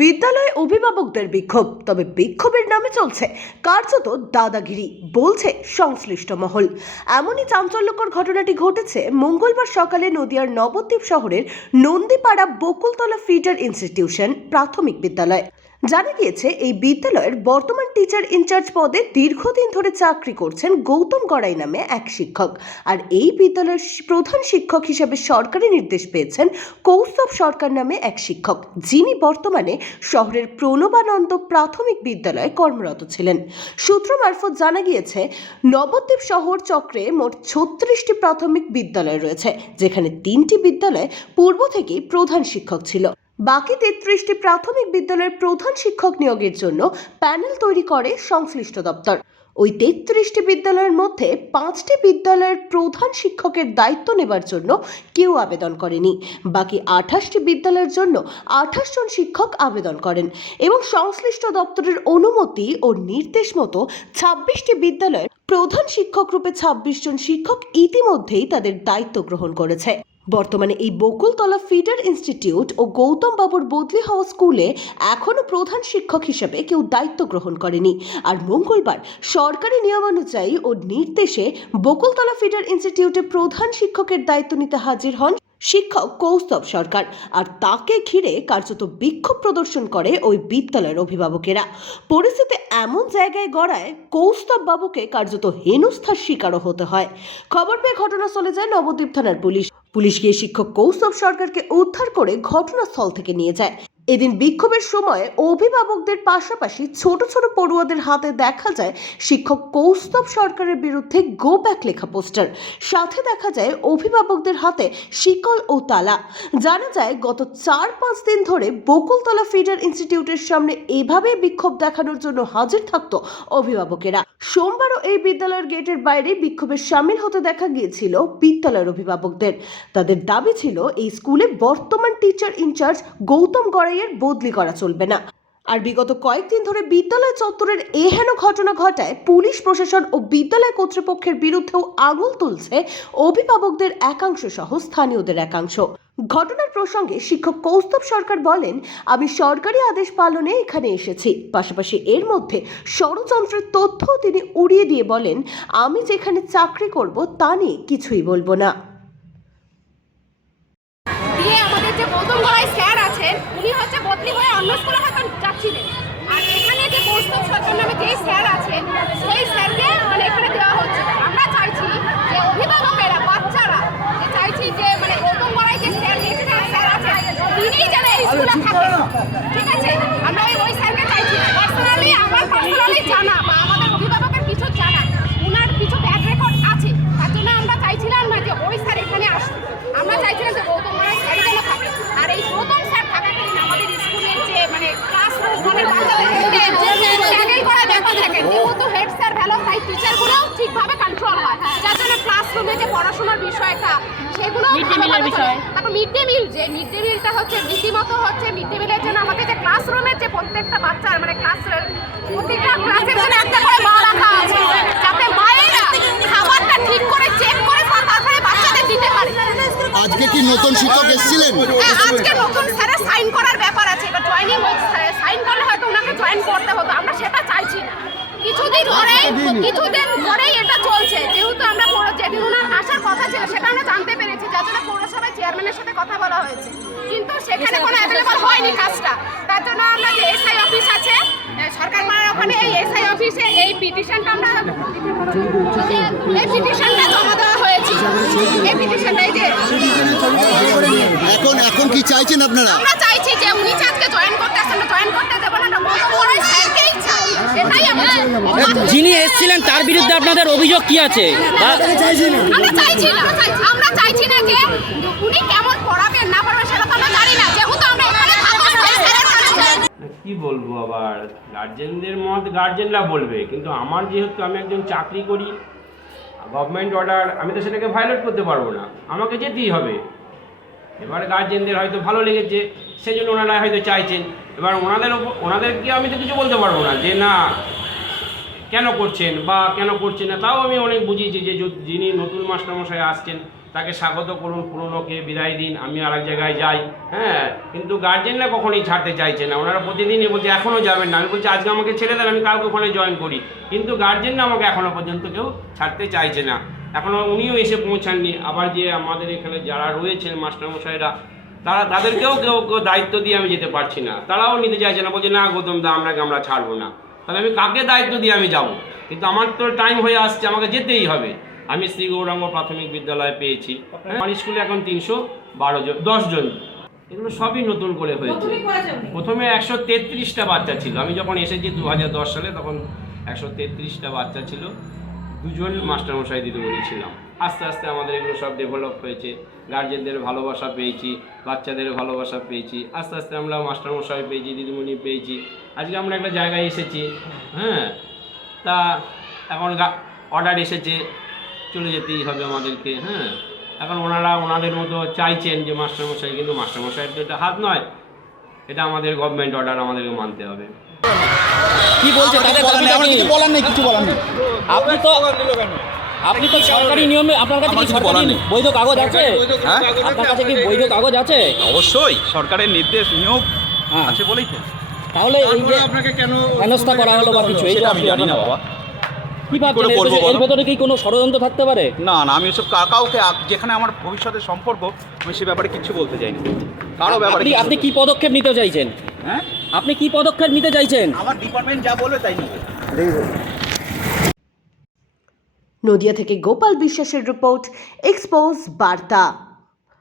বিদ্যালয়ে অভিভাবকদের বিক্ষোভ, তবে বিক্ষোভের নামে চলছে কার্যত দাদাগিরি, বলছে সংশ্লিষ্ট মহল। এমনই চাঞ্চল্যকর ঘটনাটি ঘটেছে মঙ্গলবার সকালে নদিয়ার নবদ্বীপ শহরের নন্দীপাড়া বকুলতলা ফিডার ইনস্টিটিউশন প্রাথমিক বিদ্যালয়। জানা গিয়েছে, এই বিদ্যালয়ের বর্তমান টিচার ইনচার্জ পদে দীর্ঘদিন ধরে চাকরি করছেন গৌতম গড়াই নামে এক শিক্ষক। আর এই বিদ্যালয়ের প্রধান শিক্ষক হিসেবে সরকারি নির্দেশ পেয়েছেন কৌস্তব সরকার নামে এক শিক্ষক, যিনি বর্তমানে শহরের প্রণবানন্দ প্রাথমিক বিদ্যালয়ে কর্মরত ছিলেন। সূত্র মারফত জানা গিয়েছে, নবদ্বীপ শহর চক্রে মোট ছত্রিশটি প্রাথমিক বিদ্যালয় রয়েছে, যেখানে তিনটি বিদ্যালয়ে পূর্ব থেকেই প্রধান শিক্ষক ছিল। বাকি তেত্রিশটি প্রাথমিক বিদ্যালয়ের প্রধান শিক্ষক নিয়োগের জন্য প্যানেল তৈরি করে সংশ্লিষ্ট দপ্তর। ওই তেত্রিশটি বিদ্যালয়ের মধ্যে পাঁচটি বিদ্যালয়ের প্রধান শিক্ষকের দায়িত্ব নেবার জন্য কেউ আবেদন করেনি। বাকি আঠাশটি বিদ্যালয়ের জন্য আঠাশ জন শিক্ষক আবেদন করেন এবং সংশ্লিষ্ট দপ্তরের অনুমতি ও নির্দেশ মতো ছাব্বিশটি বিদ্যালয়ের প্রধান শিক্ষক রূপে ছাব্বিশ জন শিক্ষক ইতিমধ্যেই তাদের দায়িত্ব গ্রহণ করেছে। বর্তমানে এই বকুলতলা ফিডার ইনস্টিটিউট ও গৌতম বাবুর বদলি হওয়া স্কুলে এখনও প্রধান শিক্ষক হিসেবে কেউ দায়িত্ব গ্রহণ করেনি। আর মঙ্গলবার সরকারি নিয়মানুযায়ী ও নির্দেশে বকুলতলা ফিডার ইনস্টিটিউটে প্রধান শিক্ষকের দায়িত্ব নিতে হাজির হন শিক্ষক কৌস্তব সরকার। আর তাকে ঘিরে কার্যত বিক্ষোভ প্রদর্শন করে ওই বিদ্যালয়ের অভিভাবকেরা। পরিস্থিতি এমন জায়গায় গড়ায় কৌস্তব বাবুকে কার্যত হেনস্থার শিকারও হতে হয়। খবর পেয়ে ঘটনাস্থলে যায় নবদ্বীপ থানার পুলিশ। পুলিশ গিয়ে শিক্ষক কৌস্তব সরকারকে উদ্ধার করে ঘটনাস্থল থেকে নিয়ে যায়। এদিন বিক্ষোভের সময় অভিভাবকদের পাশাপাশি ছোট ছোট পড়ুয়াদের হাতে দেখা যায় শিক্ষক কৌস্তব সরকারের বিরুদ্ধে গো ব্যাক লেখা পোস্টার। সাথে দেখা যায় অভিভাবকদের হাতে শিকল ও তালা। জানা যায়, গত চার পাঁচ দিন ধরে বকুলতলা ফিডার ইনস্টিটিউটের সামনে এভাবে বিক্ষোভ দেখানোর জন্য হাজির থাকত অভিভাবকেরা। সোমবারও এই বিদ্যালয়ের গেটের বাইরে বিক্ষোভে সামিল হতে দেখা গিয়েছিল বিদ্যালয়ের অভিভাবকদের। তাদের দাবি ছিল, এই স্কুলে বর্তমান টিচার ইনচার্জ গৌতম গড়াইয়ের বদলি করা চলবে না। আর বিগত কয়েকদিন ধরে বিদ্যালয় চত্বরের এহেন ঘটনা ঘটায় পুলিশ প্রশাসন ও বিদ্যালয় কর্তৃপক্ষের বিরুদ্ধেও আঙুল তুলছে অভিভাবকদের একাংশ সহ স্থানীয়দের একাংশ। ঘটনার প্রসঙ্গে শিক্ষক কৌস্তব সরকার বলেন, আমি সরকারি আদেশ পালনে এখানে এসেছি। পাশাপাশি এর মধ্যে ষড়যন্ত্রের তথ্য তিনি উড়িয়ে দিয়ে বলেন, আমি যেখানে চাকরি করব তা নিয়ে কিছুই বলব না। আমাদের যে উনি হচ্ছে, বদলি হয়ে অন্য স্কুলে হয়তো যাচ্ছিলেন আর এখানে যে কৌস্তব সরকার নামে যে আছেন সেই স্যারকে মানে এখানে দেওয়া হচ্ছে না। আমরা চাইছি যে অভিভাবকেরা বাচ্চারা যে চাইছি যে মানে গৌতম গড়াই যে স্যার লেটেনার স্যার আছেন তিনি যেন এই স্কুলে থাকেন ঠিক আছে আমরা ওই ওই স্যারকে চাইছি পার্সোনালি আমার পার্সোনালি জানা বা আমাদের অভিভাবকের কিছু জানা ওনার কিছু ব্যাক রেকর্ড আছে তার জন্য আমরা চাইছিলাম না যে ওই স্যার এখানে আসুন আমরা চাইছিলাম যে গৌতম গড়াই স্যার যেন থাকে আর এই গৌতম স্যার থাকাকালীন আমাদের স্কুলের যে মানে ক্লাসরুম মানে বাচ্চাদের ট্যাকেল করার ব্যাপার থাকে যেহেতু হেড স্যার ভালো তাই টিচারগুলোও ঠিকভাবে কন্ট্রোল হয়। যার জন্য ক্লাসরুমে যে পড়াশোনার বিষয়টা সেগুলো তারপর মিড ডে মিল যে মিড ডে মিলটা হচ্ছে রীতিমতো হচ্ছে মিড ডে মিলের জন্য আমাদের যে ক্লাসরুমের যে প্রত্যেকটা বাচ্চার মানে ক্লাস প্রত্যেকটা ক্লাসের জন্য একটা করে মা রাখা আছে যাতে মায়েরা খাবারটা ঠিক করে চেক করে তারপরে বাচ্চাদের দিতে পারে। আজকে কি নতুন শিক্ষক এসেছিলেন? হ্যাঁ, আজকে নতুন স্যারের সাইন করার ব্যাপার আছে। এবার জয়েনিং সাইন করলে হয়তো ওনাকে জয়েন করতে হতো। আমরা সেটা কিছুদিন ধরেই কিছুদিন ধরেই এটা চলছে। যেহেতু আমরা পৌর- যেদিন ওনার আসার কথা ছিল সেটা আমরা জানতে পেরেছি যার জন্য পৌরসভায় চেয়ারম্যানের সাথে কথা বলা হয়েছে। কিন্তু সেখানে কোনো অ্যাভেলেবল হয়নি কাজটা। তার জন্য আমরা যে এসআই অফিস আছে সরকার মারার ওখানে এই এসআই অফিসে এই পিটিশনটা আমরা এই পিটিশনটা জমা দেওয়া হয়েছে। এই পিটিশনটা এই যে এখন এখন কি চাইছেন আপনারা? আমরা চাইছি যে উনি আজকে জয়েন করতে আসছেন জয়েন করতে দেবো না এটা বন্ধ করে স্যারকেই চাই এটাই আমরা যিনি এসেছিলেন তার বিরুদ্ধে আপনাদের অভিযোগ কি আছে? আমরা চাইছি না। আমরা চাইছি না। যে উনি কেমন পড়াবেন না পড়াবেন সেটা তো আমরা জানি না। যেহেতু আমরা এখানে থাকব কি বলব আবার? গার্জেনদের মত গার্জেনরা বলবে কিন্তু আমার যেহেতু আমি একজন চাকরি করি গভর্নমেন্ট অর্ডার আমি তো সেটাকে ভায়োলেট করতে পারব না। আমাকে যেতেই হবে। এবার গার্জেনদের হয়তো ভালো লেগেছে সেই জন্য ওনারা হয়তো চাইছেন। এবার ওনাদের ওনাদেরকে আমি তো কিছু বলতে পারব না, যে না, কেন করছেন বা কেন করছেন না, তাও আমি অনেক বুঝিয়েছি যে যিনি নতুন মাস্টারমশাই আসছেন, তাকে স্বাগত করুন, পুরনোকে বিদায় দিন, আমি আর এক জায়গায় যাই হ্যাঁ কিন্তু গার্জেনরা কখনোই ছাড়তে চাইছে না, ওনারা প্রতিদিনই বলছে এখনও যাবেন না। আমি বলছি, আজকে আমাকে ছেড়ে দেন, আমি কালকে ওখানে জয়েন করি। কিন্তু গার্জেনরা আমাকে এখনও পর্যন্ত কেউ ছাড়তে চাইছে না। এখনও উনিও এসে পৌঁছাননি। আবার যে আমাদের এখানে যারা রয়েছেন মাস্টারমশাইরা তারা তাদেরকেও কেউ কেউ দায়িত্ব দিয়ে আমি যেতে পারছি না। তারাও নিতে চাইছে না বলছে না গৌতম দা আপনাকে আমরা ছাড়বো না। তাহলে আমি কাকে দায়িত্ব দিয়ে আমি যাব? কিন্তু আমার তো টাইম হয়ে আসছে আমাকে যেতেই হবে। আমি শ্রী গৌরাঙ্গ প্রাথমিক বিদ্যালয়ে পেয়েছি। আমার স্কুলে এখন তিনশো বারো জন দশ জন। এগুলো সবই নতুন করে হয়েছে। প্রথমে একশো তেত্রিশটা বাচ্চা ছিল। আমি যখন এসেছি দু হাজার দশ সালে তখন একশো তেত্রিশটা বাচ্চা ছিল। দুজন মাস্টারমশাই দিদিমণি ছিলাম। আস্তে আস্তে আমাদের এগুলো সব ডেভেলপ হয়েছে। গার্জেনদের ভালোবাসা পেয়েছি, বাচ্চাদের ভালোবাসা পেয়েছি। আস্তে আস্তে আমরা মাস্টারমশাই পেয়েছি, দিদিমণি পেয়েছি। আজকে আমরা একটা জায়গায় এসেছি হ্যাঁ? তা এখন অর্ডার এসেছে, চলে যেতেই হবে আমাদেরকে হ্যাঁ? এখন ওনারা ওনাদের মতো চাইছেন যে মাস্টারমশাই, কিন্তু মাস্টারমশাইয়ের তো এটা হাত নয়। এটা আমাদের গভর্নমেন্ট অর্ডার আমাদেরকে মানতে হবে। কি বলছে? তাদের দাবিটা কি? বলার নেই কিছু বলার নেই। আপনি তো আপনি তো সরকারি নিয়মে আপনার কাছে কি সরকারি বৈধ কাগজ আছে? হ্যাঁ? আপনার কাছে কি বৈধ কাগজ আছে? অবশ্যই সরকারের নির্দেশ নিয়োগ হ্যাঁ। আছে বলেই তো। তাহলে এই যে আপনাকে কেন হেনস্থা করা হলো বা কিছু সেটা আমি জানি না বাবা। কি ভাবছেন? এর ভেতরে- কি কোনো ষড়যন্ত্র থাকতে পারে? না না আমি এসব কা- কাউকে যেখানে আমার ভবিষ্যতের সম্পর্ক আমি সে ব্যাপারে কিছু বলতে চাই না কারও ব্যাপারে আপনি কিছু কি পদক্ষেপ নিতে চাইছেন? হ্যাঁ? আপনি কি পদক্ষেপ নিতে চাইছেন? আমার ডিপার্টমেন্ট যা বলবে তাই নেবে। নদিয়া থেকে গোপাল বিশ্বাসের রিপোর্ট এক্সপোজ বার্তা।